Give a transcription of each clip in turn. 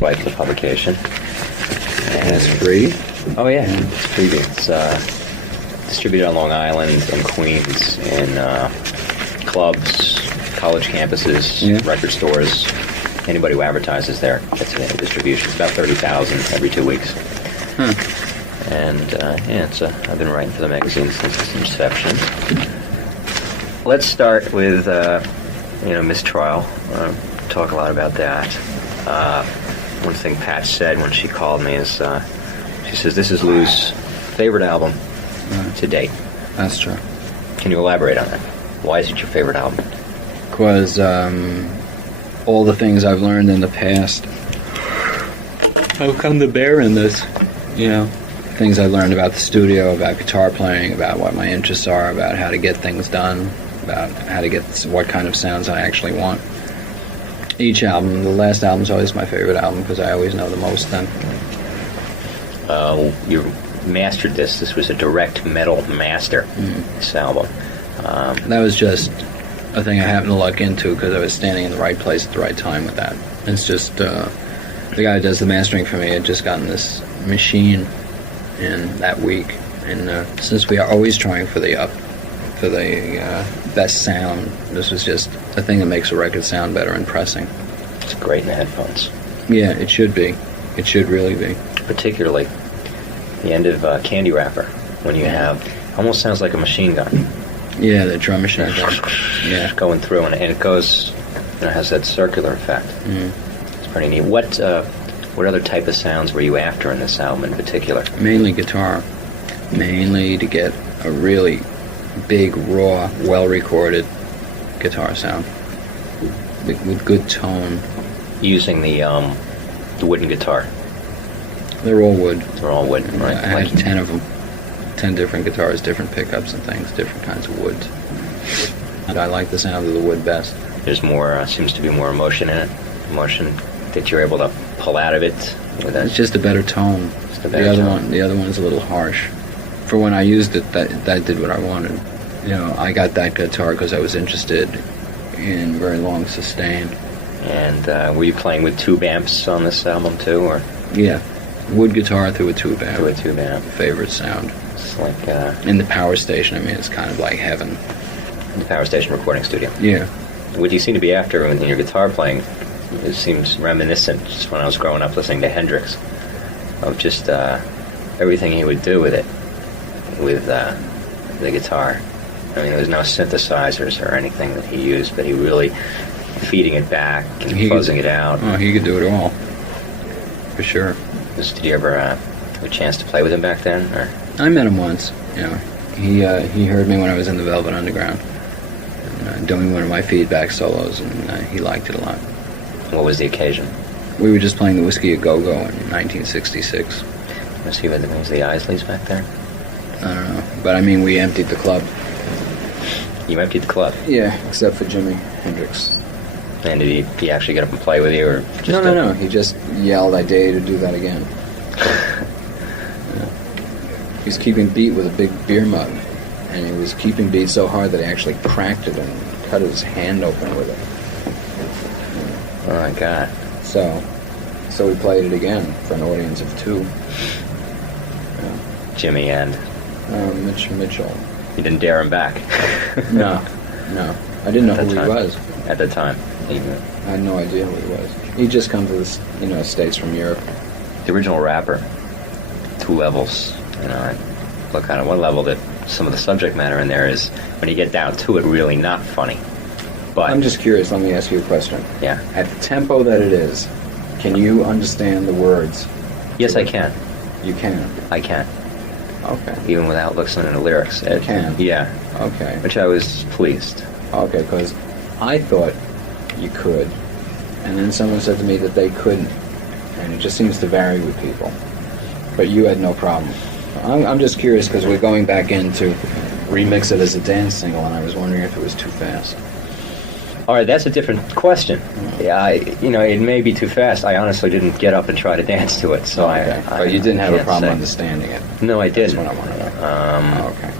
wife the publication. And it's free? Oh yeah, it's freebie. It's distributed on Long Island and Queens in clubs, college campuses, record stores. Anybody who advertises there gets a distribution. It's about 30,000 every 2 weeks. And I've been writing for the magazine since its inception. Let's start with Mistrial. Talk a lot about that. One thing Pat said when she called me is, she says, this is Lou's favorite album to date. That's true. Can you elaborate on that? Why is it your favorite album? Because all the things I've learned in the past have come to bear in this. Things I learned about the studio, about guitar playing, about what my interests are, about how to get things done, about how to get what kind of sounds I actually want. Each album, the last album is always my favorite album because I always know the most then. You mastered this. This was a direct metal master, this album. That was just a thing I happened to luck into because I was standing in the right place at the right time with that. It's just the guy who does the mastering for me had just gotten this machine in that week, and since we are always trying for the best sound, this was just a thing that makes a record sound better and pressing. It's great in the headphones. Yeah, it should be. It should really be. Particularly the end of Candy Wrapper, when you have, almost sounds like a machine gun. Yeah, the drum machine gun. Yeah, going through, and it goes, has that circular effect. It's pretty neat. What other type of sounds were you after in this album in particular? Mainly guitar. Mainly to get a really big, raw, well-recorded guitar sound with good tone. Using the wooden guitar. They're all wood. They're all wood, right? I have 10 of them. 10 different guitars, different pickups and things, different kinds of wood. And I like the sound of the wood best. There's more, seems to be more emotion in it. Emotion that you're able to pull out of it. It's just a better tone. The other one's a little harsh. For when I used it, that did what I wanted. I got that guitar because I was interested in very long sustain. And were you playing with tube amps on this album too, or? Yeah, wood guitar through a tube amp. Through a tube amp. Favorite sound. It's like in the power station. It's kind of like heaven. In the power station recording studio. Yeah. What you seem to be after in your guitar playing, it seems reminiscent. Just when I was growing up listening to Hendrix, of just everything he would do with it, with the guitar. There was no synthesizers or anything that he used, but he really feeding it back and fuzzing it out. Oh, he could do it all, for sure. Did you ever have a chance to play with him back then? Or? I met him once. He heard me when I was in the Velvet Underground, doing one of my feedback solos, and he liked it a lot. What was the occasion? We were just playing the Whiskey a Go-Go in 1966. Was he with the Isleys back there? I don't know, but we emptied the club. You emptied the club? Yeah, except for Jimi Hendrix. And did he actually get up and play with you, or just No. He just yelled, "I dare you to do that again." He was keeping beat with a big beer mug, and he was keeping beat so hard that he actually cracked it and cut his hand open with it. Oh my God! So we played it again for an audience of 2. Jimmy and Mitchell. You didn't dare him back. No. I didn't know who he was at the time. I had no idea who he was. He'd just come to the States from Europe. The original rapper, 2 levels. Look on one level that some of the subject matter in there is, when you get down to it, really not funny. But I'm just curious. Let me ask you a question. Yeah. At the tempo that it is, can you understand the words? Yes, I can. You can. I can. Okay. Even without listening to the lyrics. You can? Yeah. Okay. Which I was pleased. Okay, because I thought you could, and then someone said to me that they couldn't, and it just seems to vary with people. But you had no problem. I'm just curious because we're going back in to remix it as a dance single, and I was wondering if it was too fast. All right, that's a different question. Yeah, it may be too fast. I honestly didn't get up and try to dance to it, so okay. But you didn't have a problem understanding it. No, I didn't. That's what I want to know. Okay.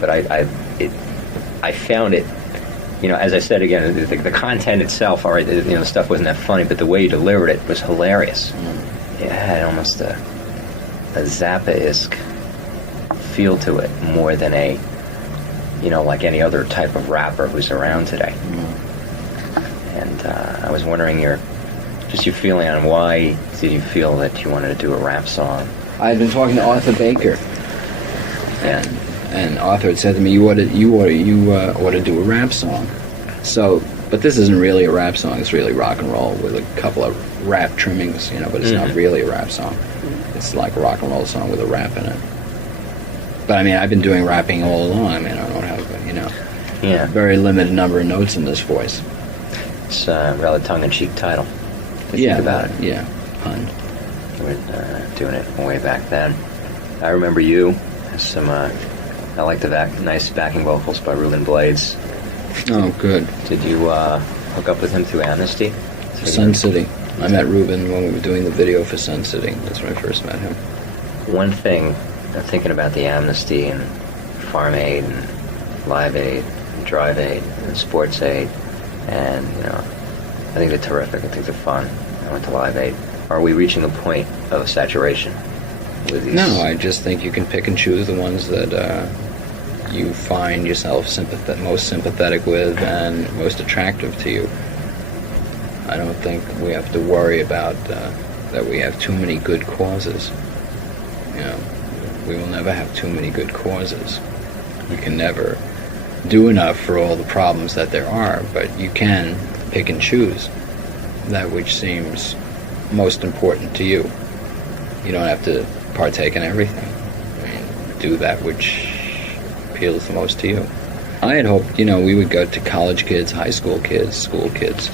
But I found it as I said again, the content itself, all right, the stuff wasn't that funny, but the way you delivered it was hilarious. It had almost a Zappa-esque feel to it, more than a, like any other type of rapper who's around today. And I was wondering your feeling on why did you feel that you wanted to do a rap song? I had been talking to Arthur Baker, and Arthur had said to me, "You ought to do a rap song." So, but this isn't really a rap song. It's really rock and roll with a couple of rap trimmings, but it's not really a rap song. It's like a rock and roll song with a rap in it. But I mean, I've been doing rapping all along. I mean, I don't have, Yeah. very limited number of notes in this voice. It's a rather tongue-in-cheek title. Yeah, think about it. Yeah, pun. We were doing it way back then. I remember you. I like the nice backing vocals by Ruben Blades. Oh, good. Did you hook up with him through Amnesty? Sun City. I met Ruben when we were doing the video for Sun City. That's when I first met him. One thing, thinking about the Amnesty and Farm Aid and Live Aid and Drive Aid and Sports Aid, and I think they're terrific. I think they're fun. I went to Live Aid. Are we reaching a point of saturation with these? No, I just think you can pick and choose the ones that you find yourself most sympathetic with and most attractive to you. I don't think we have to worry about that we have too many good causes. We will never have too many good causes. We can never do enough for all the problems that there are, but you can pick and choose that which seems most important to you. You don't have to partake in everything. I mean, do that which appeals the most to you. I had hoped, we would go to college kids, high school kids, school kids,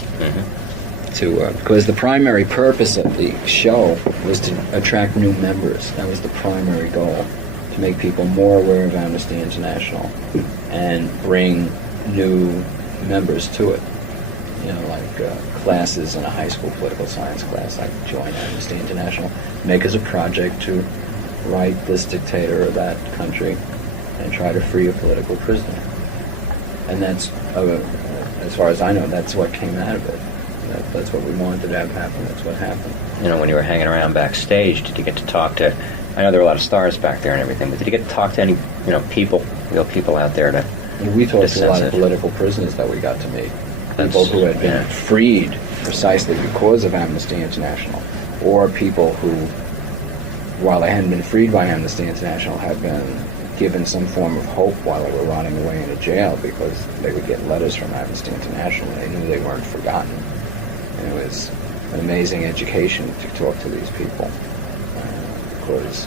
because the primary purpose of the show was to attract new members. That was the primary goal, to make people more aware of Amnesty International and bring new members to it. Classes in a high school political science class, I joined Amnesty International, make as a project to write this dictator of that country and try to free a political prisoner. And that's, as far as I know, that's what came out of it. That's what we wanted to have happen. That's what happened. When you were hanging around backstage, did you get to talk to, I know there were a lot of stars back there and everything, but did you get to talk to any, real people out there to... We talked to a lot of political prisoners that we got to meet. People who had been freed precisely because of Amnesty International, or people who, while they hadn't been freed by Amnesty International, had been given some form of hope while they were rotting away in a jail because they would get letters from Amnesty International and they knew they weren't forgotten. And it was an amazing education to talk to these people because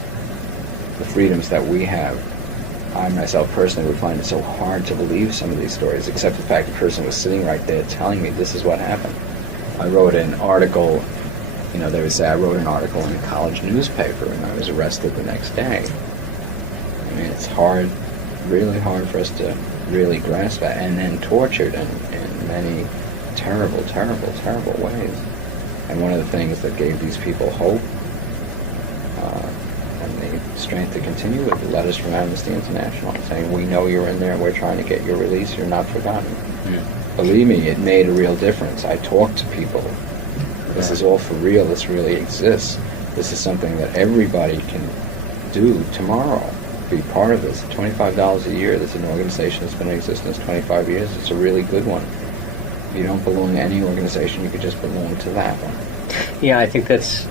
the freedoms that we have, I myself personally would find it so hard to believe some of these stories, except the fact the person was sitting right there telling me this is what happened. I wrote an article, they would say I wrote an article in a college newspaper and I was arrested the next day. I mean, it's hard, really hard for us to really grasp that, and then tortured in many terrible, terrible, terrible ways. And one of the things that gave these people hope and the strength to continue with the letters from Amnesty International saying, we know you're in there, we're trying to get your release, you're not forgotten. Believe me, it made a real difference. I talked to people. This is all for real, this really exists. This is something that everybody can do tomorrow. Be part of this. $25 a year. There's an organization that's been in existence 25 years. It's a really good one. If you don't belong to any organization, you could just belong to that one. Yeah, I think that's,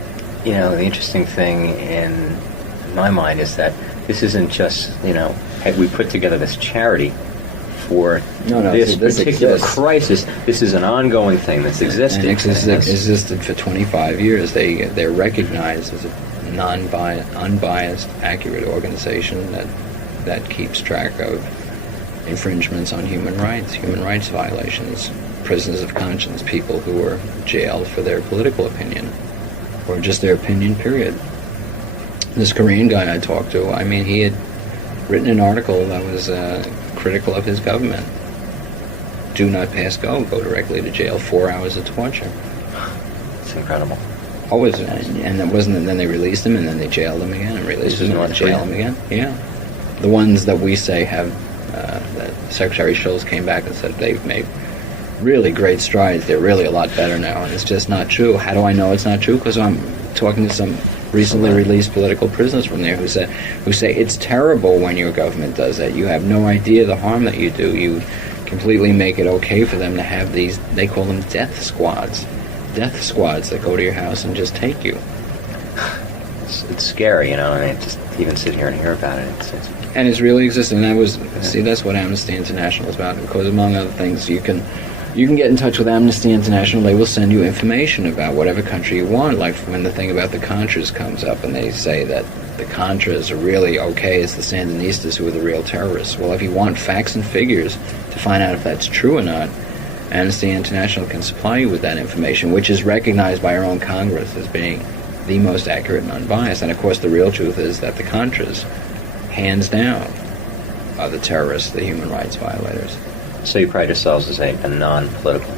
the interesting thing in my mind is that this isn't just, hey, we put together this charity for this particular crisis. This is an ongoing thing that's existed. And existed for 25 years. They're recognized as a unbiased, accurate organization that keeps track of infringements on human rights violations, prisoners of conscience, people who are jailed for their political opinion, or just their opinion, period. This Korean guy I talked to, I mean, he had written an article that was critical of his government. Do not pass go directly to jail, 4 hours of torture. It's incredible. Always, and it wasn't. And then they released him, and then they jailed him again, and released him, and jailed him again. Yeah, the ones that we say have that Secretary Schultz came back and said they've made really great strides. They're really a lot better now, and it's just not true. How do I know it's not true? Because I'm talking to some recently released political prisoners from there who say it's terrible when your government does that. You have no idea the harm that you do. You completely make it okay for them to have these, they call them death squads that go to your house and just take you. It's scary, you know. I mean, just even sit here and hear about it. And it's really existing. And that's what Amnesty International is about. Because among other things, you can get in touch with Amnesty International. They will send you information about whatever country you want. Like when the thing about the Contras comes up, and they say that the Contras are really okay, it's the Sandinistas who are the real terrorists. Well, if you want facts and figures to find out if that's true or not, Amnesty International can supply you with that information, which is recognized by our own Congress as being the most accurate and unbiased. And of course, the real truth is that the Contras, hands down, are the terrorists, the human rights violators. So you pride yourselves as a non-political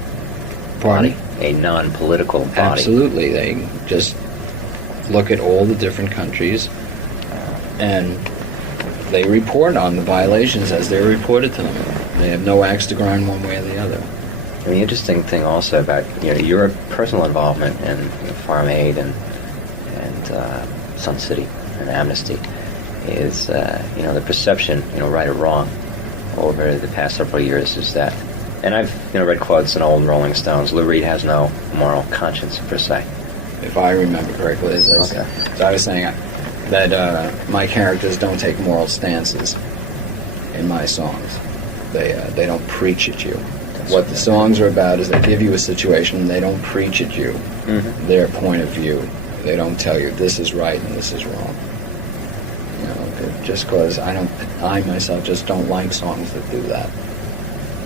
Party? A non-political body. Absolutely. They just look at all the different countries and they report on the violations as they're reported to them. They have no axe to grind one way or the other. And the interesting thing also about your personal involvement in Farm Aid and Sun City and Amnesty is the perception, right or wrong, over the past several years is that, and I've read quotes in old Rolling Stones. Lou Reed has no moral conscience per se. If I remember correctly, as I was saying, that my characters don't take moral stances in my songs. They don't preach at you. What the songs are about is they give you a situation and they don't preach at you their point of view. They don't tell you this is right and this is wrong. Just because I myself just don't like songs that do that.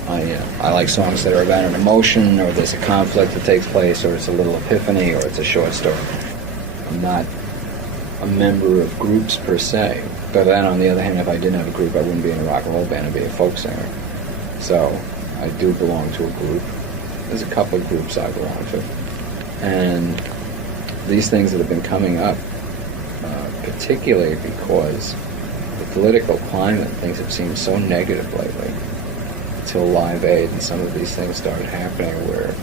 I like songs that are about an emotion, or there's a conflict that takes place, or it's a little epiphany, or it's a short story. I'm not a member of groups per se. But then on the other hand, if I didn't have a group, I wouldn't be in a rock and roll band, I'd be a folk singer. So I do belong to a group. There's a couple of groups I belong to. And these things that have been coming up, particularly because the political climate, things have seemed so negative lately, until Live Aid and some of these things started happening where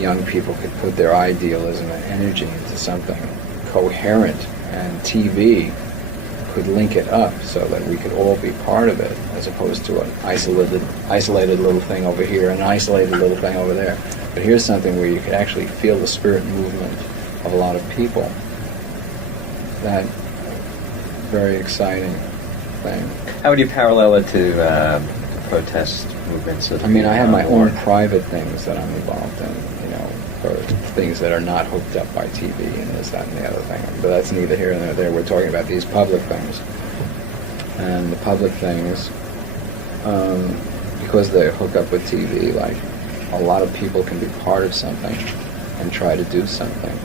young people could put their idealism and energy into something coherent, and TV could link it up so that we could all be part of it, as opposed to an isolated little thing over here and an isolated little thing over there. But here's something where you could actually feel the spirit and movement of a lot of people. That very exciting thing. How would you parallel it to protest movements? I mean, I have my own private things that I'm involved in, for things that are not hooked up by TV and this, that, and the other thing. But that's neither here nor there. We're talking about these public things. And the public things, because they hook up with TV, like, a lot of people can be part of something and try to do something.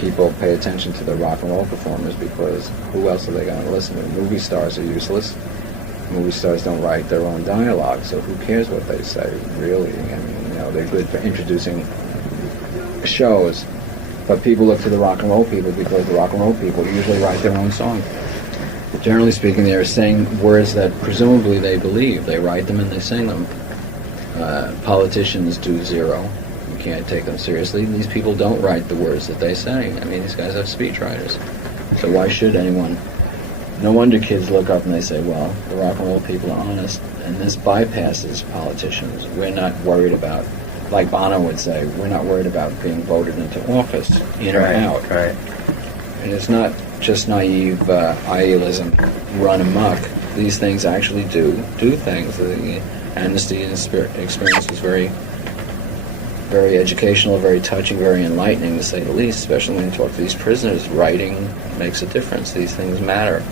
People pay attention to the rock and roll performers because who else are they going to listen to? Movie stars are useless. Movie stars don't write their own dialogue, so who cares what they say, really? I mean, they're good for introducing shows, but people look to the rock and roll people because the rock and roll people usually write their own songs. Generally speaking, they're saying words that presumably they believe. They write them and they sing them. Politicians do zero. You can't take them seriously. These people don't write the words that they say. I mean, these guys have speechwriters. So why should anyone? No wonder kids look up and they say, well, the rock and roll people are honest, and this bypasses politicians. We're not worried about, like Bono would say, we're not worried about being voted into office, in or out. Right. And it's not just naive idealism run amok. These things actually do things. The Amnesty experience was very, very educational, very touching, very enlightening, to say the least, especially when you talk to these prisoners. Writing makes a difference. These things matter.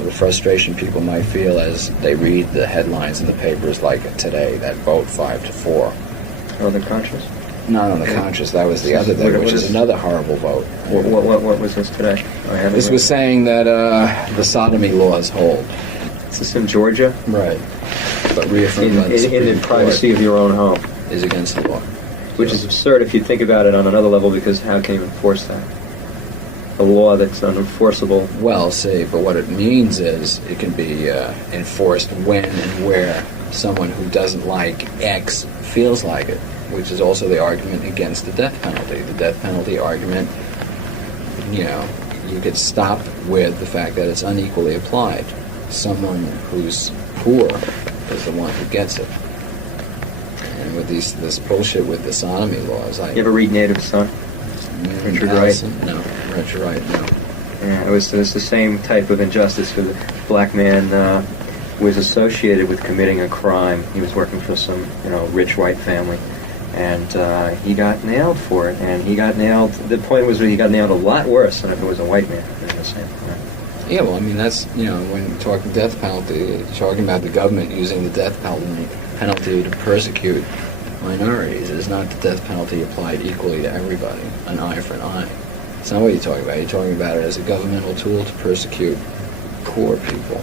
The frustration people might feel as they read the headlines in the papers like today, that vote 5-4. On the conscious? Not on the conscious. That was the other day, which is another horrible vote. What was this today? This was saying that the sodomy laws hold. Is this in Georgia? Right. But reaffirmed in the privacy of your own home. Is against the law. Which is absurd if you think about it on another level, because how can you enforce that? a law that's unenforceable. Well, see, but what it means is it can be enforced when and where someone who doesn't like X feels like it, which is also the argument against the death penalty. The death penalty argument, you could stop with the fact that it's unequally applied. Someone who's poor is the one who gets it. And with this bullshit with the sodomy laws, You ever read Native Son? Richard Wright? No, Richard Wright, no. Yeah, it was the same type of injustice for the black man was associated with committing a crime. He was working for some, rich white family, and he got nailed for it. And he got nailed. The point was that he got nailed a lot worse than if it was a white man doing the same crime. Yeah, well, I mean, that's, when you're talking death penalty, you're talking about the government using the death penalty to persecute minorities. It's not the death penalty applied equally to everybody, an eye for an eye. It's not what you're talking about. You're talking about it as a governmental tool to persecute poor people.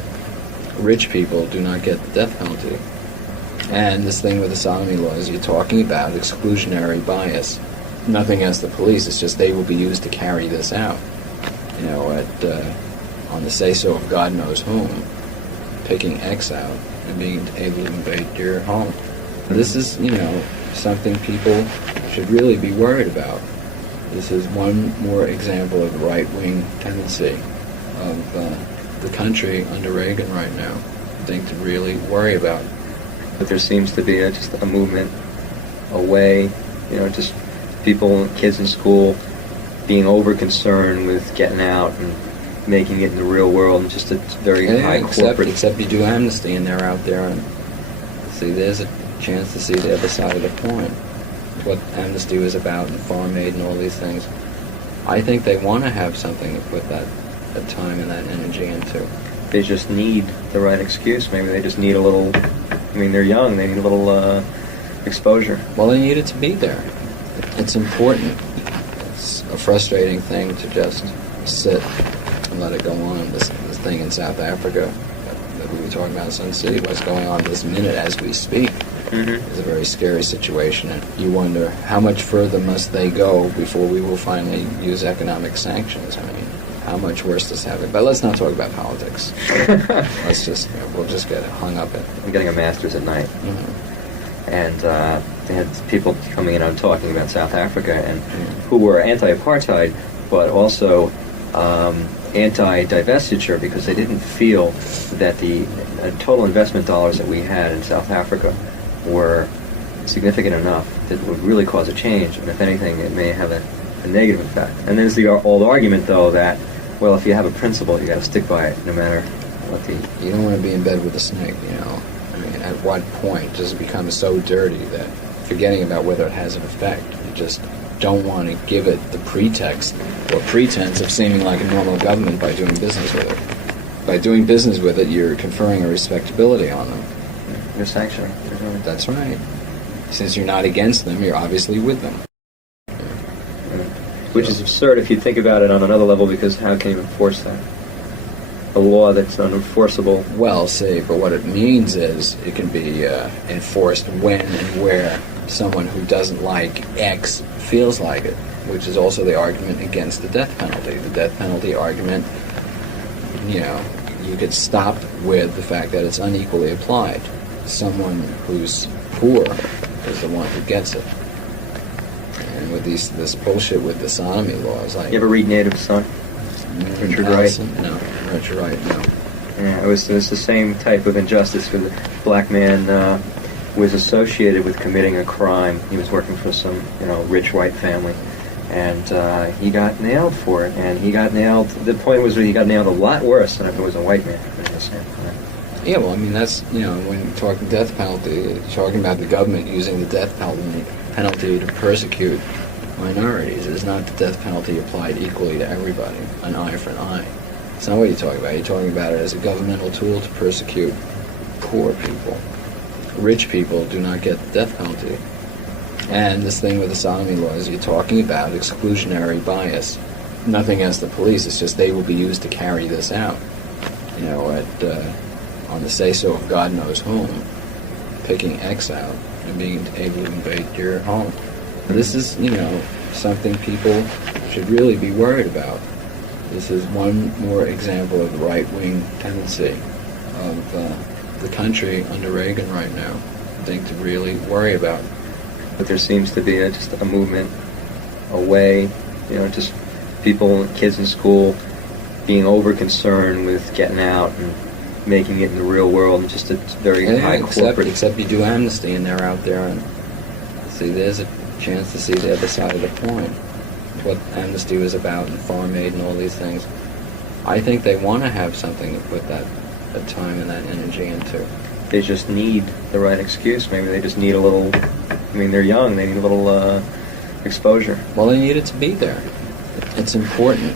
Rich people do not get the death penalty. And this thing with the sodomy laws, you're talking about exclusionary bias. Nothing against the police, it's just they will be used to carry this out. On the say-so of God knows whom, picking X out and being able to invade your home. This is, something people should really be worried about. This is one more example of the right-wing tendency of the country under Reagan right now. Thing to really worry about. But there seems to be just a movement away, just people, kids in school, being over-concerned with getting out and making it in the real world, and just a very high corporate... Except you do amnesty, and they're out there, and see, there's a chance to see the other side of the coin. What amnesty was about, and farm aid, and all these things. I think they want to have something to put that time and that energy into. They just need the right excuse. Maybe they just need a little... they're young. They need a little exposure. Well, they need it to be there. It's important. It's a frustrating thing to just sit and let it go on. This thing in South Africa that we were talking about in Sun City, what's going on this minute as we speak, is a very scary situation. And you wonder, how much further must they go before we will finally use economic sanctions? How much worse does happen? But let's not talk about politics. Let's just, we'll just get hung up in. I'm getting a master's at night. And they had people coming in and talking about South Africa, and who were anti-apartheid, but also anti-divestiture, because they didn't feel that the total investment dollars that we had in South Africa were significant enough that would really cause a change, and if anything, it may have a negative effect. And there's the old argument, though, that, well, if you have a principle, you got to stick by it, no matter what the... You don't want to be in bed with a snake, At what point does it become so dirty that, forgetting about whether it has an effect, you just don't want to give it the pretext or pretense of seeming like a normal government by doing business with it. By doing business with it, you're conferring a respectability on them. You're sanctioning. That's right. Since you're not against them, you're obviously with them. Which is absurd if you think about it on another level, because how can you enforce that? A law that's unenforceable. Well, see, but what it means is it can be enforced when and where someone who doesn't like X feels like it, which is also the argument against the death penalty. The death penalty argument, you could stop with the fact that it's unequally applied. Someone who's poor is the one who gets it. And with this bullshit with the sodomy laws, You ever read Native Son? Richard Wright? No, Richard Wright, no. Yeah, it was the same type of injustice for the black man was associated with committing a crime. He was working for some, rich white family, and he got nailed for it. And he got nailed. The point was that he got nailed a lot worse than if it was a white man doing the same crime. Yeah, well, that's, when you're talking death penalty, you're talking about the government using the death penalty to persecute minorities. It's not the death penalty applied equally to everybody, an eye for an eye. It's not what you're talking about. You're talking about it as a governmental tool to persecute poor people. Rich people do not get the death penalty. And this thing with the sodomy laws, you're talking about exclusionary bias. Nothing against the police, it's just they will be used to carry this out. On the say-so of God knows whom, picking X out and being able to invade your home. This is, something people should really be worried about. This is one more example of the right-wing tendency of the country under Reagan right now, thing to really worry about. But there seems to be just a movement away, just people, kids in school, being over-concerned with getting out and making it in the real world, and just a very high corporate... Except you do amnesty, and they're out there, and see, there's a chance to see the other side of the coin. What amnesty was about, and Farm Aid, and all these things. I think they want to have something to put that time and that energy into. They just need the right excuse. Maybe they just need a little... they're young. They need a little exposure. Well, they need it to be there. It's important.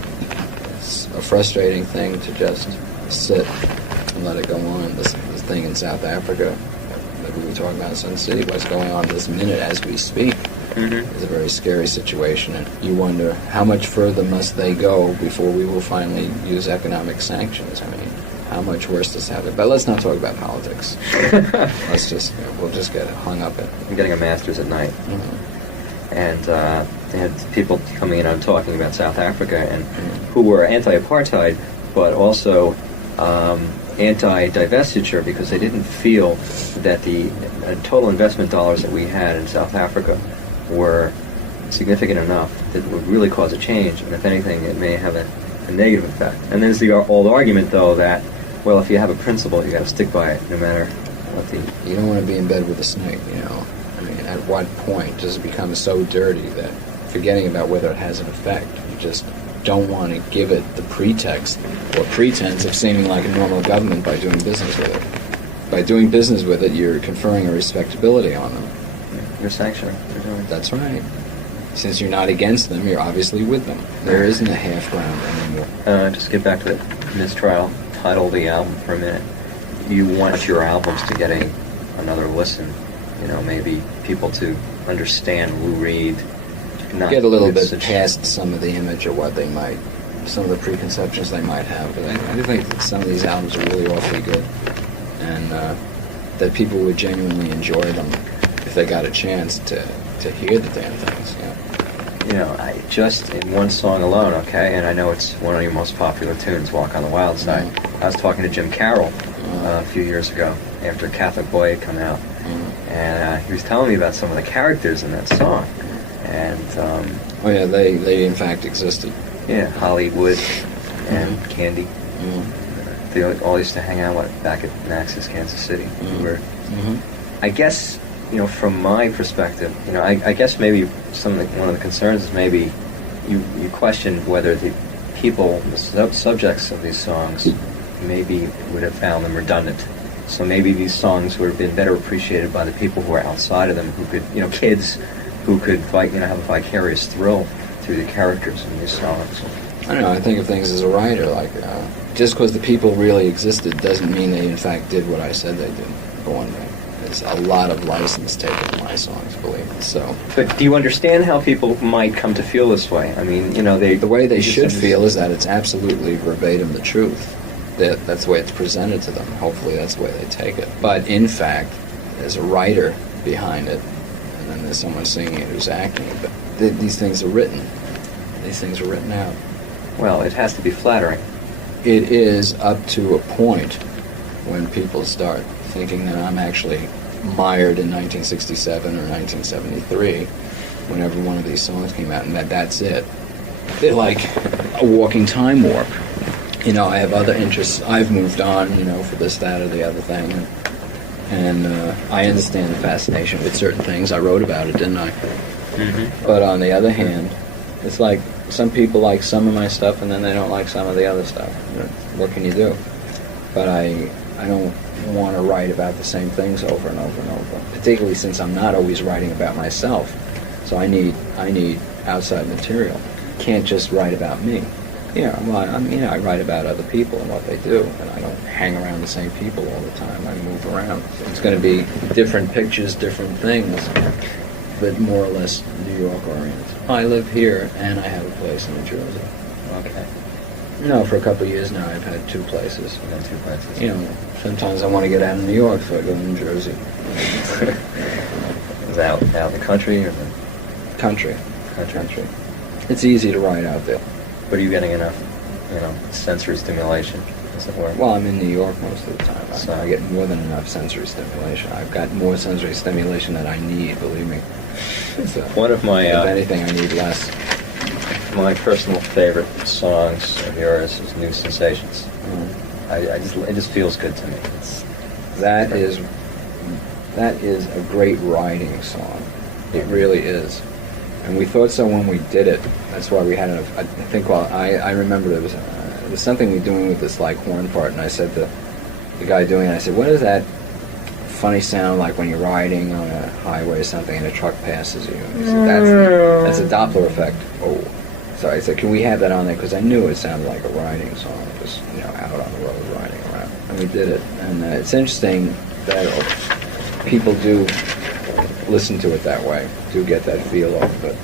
It's a frustrating thing to just sit and let it go on. This thing in South Africa that we were talking about in Sun City, what's going on this minute as we speak, is a very scary situation. And you wonder, how much further must they go before we will finally use economic sanctions? How much worse does it happen? But let's not talk about politics. We'll just get hung up in it. I'm getting a master's at night. And they had people coming in and talking about South Africa, and who were anti-apartheid, but also anti-divestiture, because they didn't feel that the total investment dollars that we had in South Africa were significant enough that would really cause a change, and if anything, it may have a negative effect. And there's the old argument, though, that, well, if you have a principle, you got to stick by it, no matter what the... You don't want to be in bed with a snake, At what point does it become so dirty that, forgetting about whether it has an effect, you just don't want to give it the pretext or pretense of seeming like a normal government by doing business with it. By doing business with it, you're conferring a respectability on them. You're sanctioning. That's right. Since you're not against them, you're obviously with them. There isn't a half ground anymore. Just get back to the mistrial. Title the album for a minute. You want your albums to get another listen. Maybe people to understand Lou Reed. Get a little bit past some of the image or what they might, some of the preconceptions they might have. But I do think that some of these albums are really awfully good, and that people would genuinely enjoy them if they got a chance to hear the damn things. I just, in one song alone, okay, and I know it's one of your most popular tunes, Walk on the Wild Side. I was talking to Jim Carroll a few years ago, after Catholic Boy had come out, and he was telling me about some of the characters in that song. And they in fact existed. Yeah, Hollywood and Candy. They all used to hang out back at Max's, Kansas City. I guess, from my perspective, I guess maybe one of the concerns is maybe you question whether the people, the subjects of these songs, maybe would have found them redundant. So maybe these songs would have been better appreciated by the people who are outside of them, who could, kids who could have a vicarious thrill through the characters in these songs. I don't know, I think of things as a writer, just because the people really existed doesn't mean they in fact did what I said they did, for one thing. There's a lot of license taken in my songs, believe me, so... But do you understand how people might come to feel this way? The way they should feel is that it's absolutely verbatim the truth. That's the way it's presented to them. Hopefully that's the way they take it. But in fact, there's a writer behind it, and then there's someone singing it who's acting it. But these things are written. These things are written out. Well, it has to be flattering. It is up to a point when people start thinking that I'm actually mired in 1967 or 1973, whenever one of these songs came out, and that's it. They're like a walking time warp. I have other interests. I've moved on, for this, that, or the other thing. And I understand the fascination with certain things. I wrote about it, didn't I? But on the other hand, it's like some people like some of my stuff and then they don't like some of the other stuff. What can you do? But I don't want to write about the same things over and over and over, particularly since I'm not always writing about myself. So I need outside material. Can't just write about me. I write about other people and what they do, and I don't hang around the same people all the time. I move around. It's going to be different pictures, different things, but more or less New York oriented. I live here, and I have a place in New Jersey. Okay. No, for a couple of years now, I've had two places. You've had two places. Sometimes I want to get out of New York, so I go to New Jersey. Is that out in the country or the country? Country. It's easy to ride out there. But are you getting enough sensory stimulation, as it were. Well, I'm in New York most of the time. So I get more than enough sensory stimulation. I've got more sensory stimulation than I need, believe me. So, one of my, if anything, I need less. My personal favorite songs of yours is New Sensations. It just feels good to me. That is a great writing song. It really is. And we thought so when we did it. That's why we had I remember it was something we were doing with this like horn part, and I said to the guy doing it, I said, what is that funny sound like when you're riding on a highway or something and a truck passes you? And he said, that's a Doppler effect. Oh. So I said, can we have that on there? Because I knew it sounded like a riding song, just, out on the road riding around. And we did it. And it's interesting that people do listen to it that way, do get that feel of it.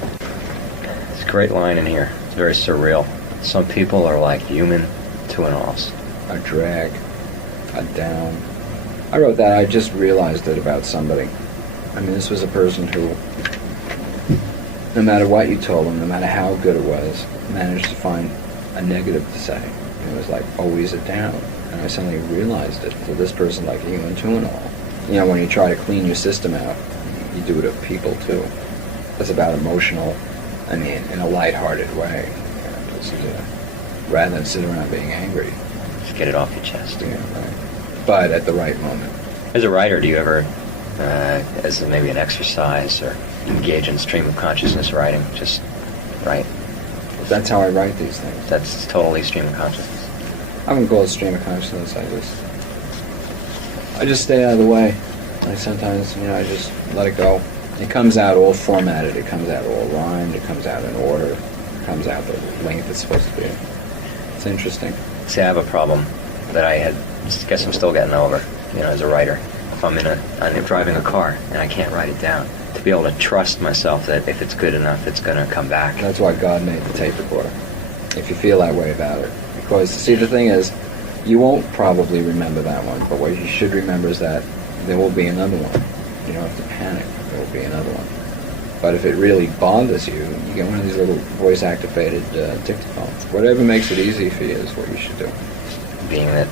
It's a great line in here. It's very surreal. Some people are like human to an os. A drag, a down. I wrote that, I just realized it about somebody. I mean, this was a person who, no matter what you told them, no matter how good it was, managed to find a negative to say. It was like always a down. And I suddenly realized it. So this person, like a human to an all. When you try to clean your system out, you do it of people too. It's about emotional, in a lighthearted way. Rather than sit around being angry. Just get it off your chest. Yeah, right. But at the right moment. As a writer, do you ever, as maybe an exercise, or engage in stream of consciousness writing? Just write? That's how I write these things. That's totally stream of consciousness. I wouldn't call it stream of consciousness. I just stay out of the way. Like sometimes, I just let it go. It comes out all formatted. It comes out all rhymed. It comes out in order. It comes out the length it's supposed to be. It's interesting. See, I have a problem that I guess I'm still getting over, as a writer. If I'm driving a car and I can't write it down, to be able to trust myself that if it's good enough, it's going to come back. That's why God made the tape recorder. If you feel that way about it. Because, see, the thing is, you won't probably remember that one, but what you should remember is that there will be another one. You don't have to panic. There will be another one. But if it really bothers you, you get one of these little voice-activated dictaphones. Whatever makes it easy for you is what you should do. Being that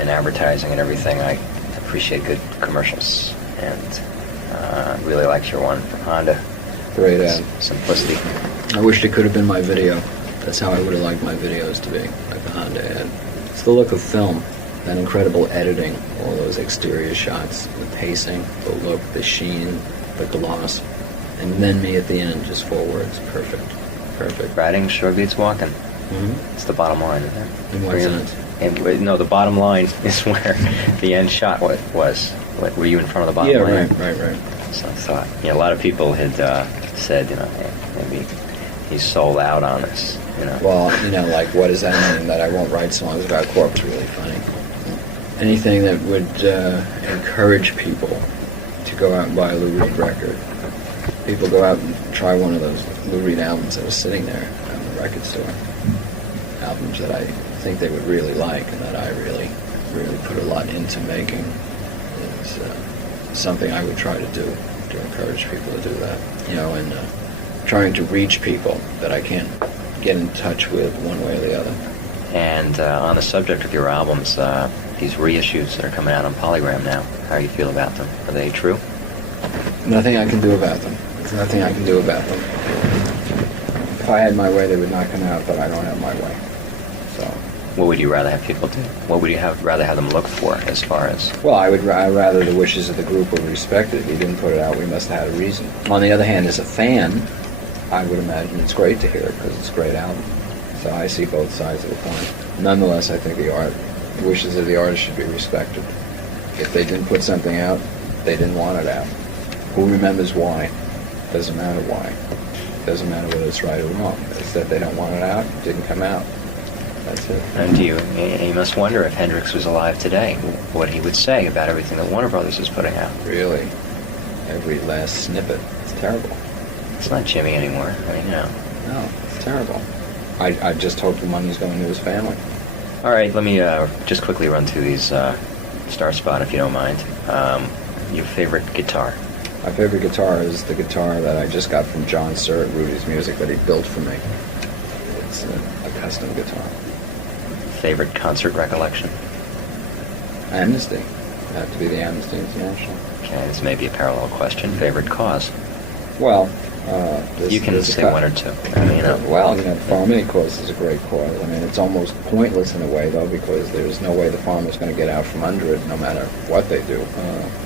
in advertising and everything, I appreciate good commercials, and really liked your one from Honda. Great ad. Simplicity. I wished it could have been my video. That's how I would have liked my videos to be, like the Honda ad. It's the look of film, that incredible editing, all those exterior shots, the pacing, the look, the sheen, the gloss, and then me at the end, just 4 words. Perfect. Perfect. Writing sure beats walking. Mm-hmm. It's the bottom line, isn't it? In what sense? No, the bottom line is where the end shot was. Were you in front of the bottom line? Yeah, right. So I thought, a lot of people had said, maybe he's sold out on this. Well, like, what does that mean? That I won't write songs about corpse? Really funny. Anything that would encourage people to go out and buy a Lou Reed record. People go out and try one of those Lou Reed albums that are sitting there at the record store. Albums that I think they would really like and that I really, really put a lot into making. Is something I would try to do, to encourage people to do that. And trying to reach people that I can't get in touch with one way or the other. And on the subject of your albums, these reissues that are coming out on Polygram now, how do you feel about them? Are they true? Nothing I can do about them. There's nothing I can do about them. If I had my way, they would not come out, but I don't have my way. So. What would you rather have people do? What would you rather have them look for, as far as? Well, I'd rather the wishes of the group were respected. If he didn't put it out, we must have had a reason. On the other hand, as a fan, I would imagine it's great to hear it because it's a great album. So I see both sides of the coin. Nonetheless, I think the wishes of the artist should be respected. If they didn't put something out, they didn't want it out. Who remembers why? Doesn't matter why. Doesn't matter whether it's right or wrong. It's that they don't want it out, it didn't come out. That's it. And you must wonder if Hendrix was alive today, what he would say about everything that Warner Brothers is putting out. Really? Every last snippet. It's terrible. It's not Jimmy anymore. No, it's terrible. I just hope the money's going to his family. All right, let me just quickly run through these Star Spot, if you don't mind. Your favorite guitar? My favorite guitar is the guitar that I just got from John Sir at Rudy's Music that he built for me. It's a custom guitar. Favorite concert recollection? Amnesty. It'd have to be the Amnesty International. Okay, this may be a parallel question. Favorite cause? Well, you can say one or two. I mean, well, the Farm Aid cause is a great cause. I mean, it's almost pointless in a way, though, because there's no way the farmer's going to get out from under it, no matter what they do.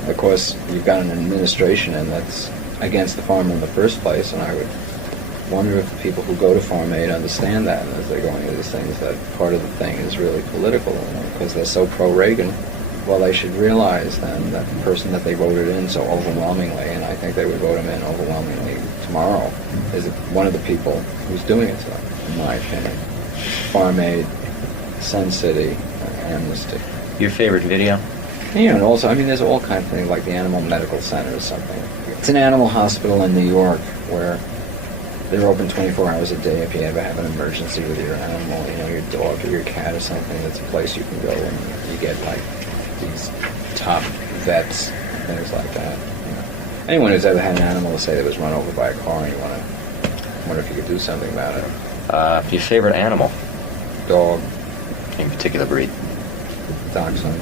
Of course, you've got an administration, and that's against the farmer in the first place, and I would wonder if the people who go to Farm Aid understand that, and as they're going into these things, that part of the thing is really political, because they're so pro-Reagan. Well, they should realize then that the person that they voted in so overwhelmingly, and I think they would vote him in overwhelmingly tomorrow, is one of the people who's doing it to them, in my opinion. Farm Aid, Sun City, Amnesty. Your favorite video? Yeah, and also, I mean, there's all kinds of things, like the Animal Medical Center or something. It's an animal hospital in New York where they're open 24 hours a day if you ever have an emergency with your animal, your dog or your cat or something. It's a place you can go and you get, like, these top vets and things like that. Anyone who's ever had an animal to say that was run over by a car and you wonder if you could do something about it. Your favorite animal? Dog. In particular breed? Dachshund.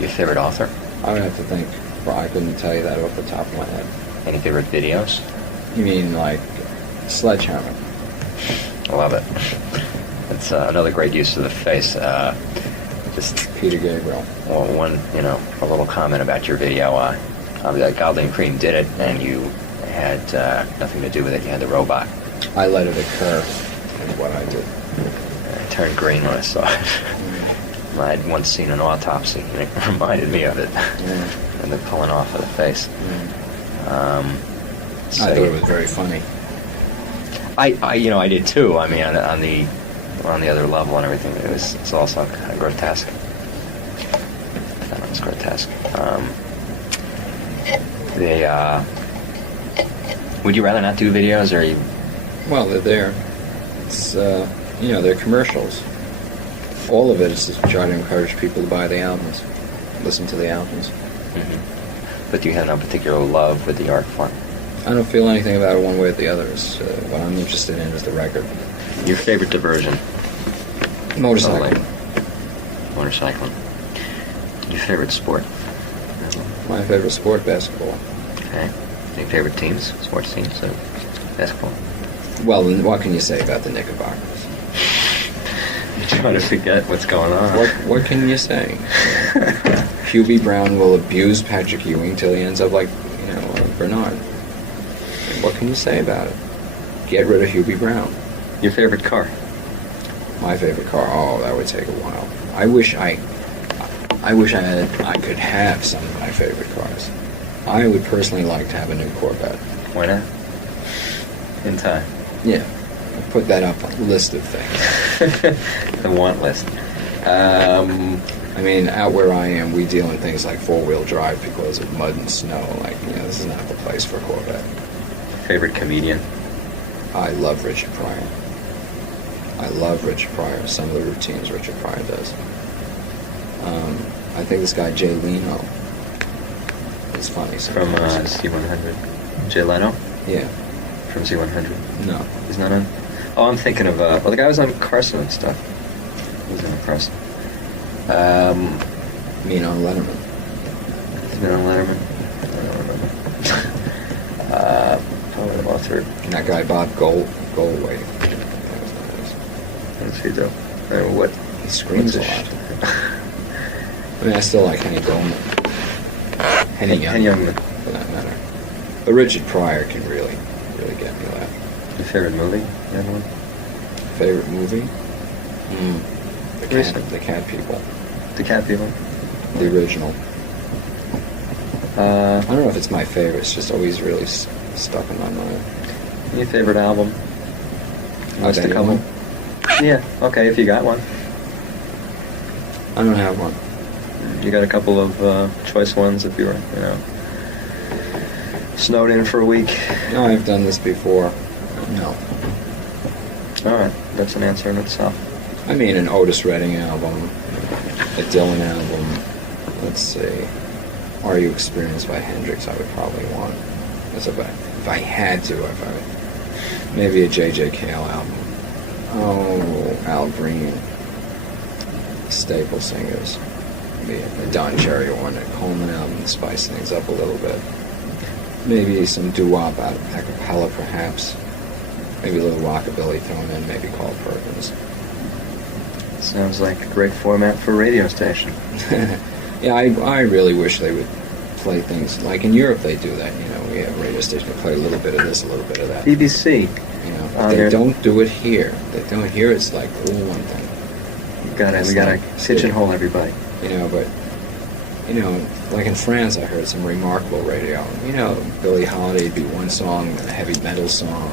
Your favorite author? I would have to think. Well, I couldn't tell you that off the top of my head. Any favorite videos? You mean like Sledgehammer? I love it. It's another great use of the face. Just Peter Gabriel. Well, a little comment about your video. Godly and Cream did it, and you had nothing to do with it. You had the robot. I let it occur, is what I did. I turned green when I saw it. I'd once seen an autopsy, and it reminded me of it. And the pulling off of the face. I thought it was very funny. I did too. I mean, on the other level and everything, it's also kind of grotesque. That was grotesque. Would you rather not do videos, or you? Well, they're there. It's they're commercials. All of it is to try to encourage people to buy the albums, listen to the albums. Mm-hmm. But do you have no particular love with the art form? I don't feel anything about it one way or the other. What I'm interested in is the record. Your favorite diversion? Motorcycling. Motorcycling. Your favorite sport? My favorite sport, basketball. Okay. Any favorite teams? Sports teams? Basketball? Well, then what can you say about the Knickerbockers? You're trying to forget what's going on. What can you say? Hubie Brown will abuse Patrick Ewing till he ends up like, Bernard. What can you say about it? Get rid of Hubie Brown. Your favorite car? My favorite car? Oh, that would take a while. I wish I could have some of my favorite cars. I would personally like to have a new Corvette. Why not? In time. Yeah. I'll put that up on a list of things. The want list. I mean, out where I am, we deal in things like four-wheel drive because of mud and snow. Like, this is not the place for a Corvette. Favorite comedian? I love Richard Pryor. Some of the routines Richard Pryor does. I think this guy Jay Leno is funny sometimes. From C100. Jay Leno? Yeah. From C100? No. He's not on? Oh, I'm thinking of, the guy was on Carson and stuff. He was on Carson. You mean on Letterman? He's been on Letterman? I don't remember. Poet, author. And that guy Bob Goldway. What does he do? What? He screams a lot. I mean, I still like Henny Goldman. Henny Youngman, for that matter. But Richard Pryor can really get me laughing. Your favorite movie? You have one? Favorite movie? The Cat People. The Cat People? The original. I don't know if it's my favorite. It's just always really stuck in my mind. Your favorite album? List a couple? Yeah, okay, if you got one. I don't have one. You got a couple of choice ones if you were, snowed in for a week? No, I've done this before. No. Alright, that's an answer in itself. I mean, an Otis Redding album, a Dylan album. Let's see. Are You Experienced by Hendrix? I would probably want. If I had to, maybe a J.J. Cale album. Oh, Al Green, staple singers. Maybe a Don Cherry one, a Coleman album to spice things up a little bit. Maybe some doo-wop out of a cappella, perhaps. Maybe a little rockabilly thrown in, maybe Carl Perkins. Sounds like a great format for a radio station. Yeah, I really wish they would play things like in Europe they do that. You know, we have a radio station that play a little bit of this, a little bit of that. BBC. You know, they don't do it here. They do it here. It's like all one thing. We gotta pigeonhole everybody. You know, but you know, like in France, I heard some remarkable radio. You know, Billie Holiday would be one song, then a heavy metal song,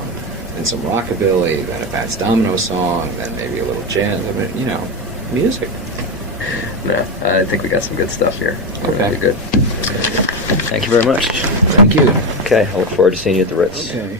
then some rockabilly, then a Bats Domino song, then maybe a little jazz. I mean, you know, music. No, I think we got some good stuff here. Okay. Good. Thank you very much. Thank you. Okay, I look forward to seeing you at the Ritz. Okay.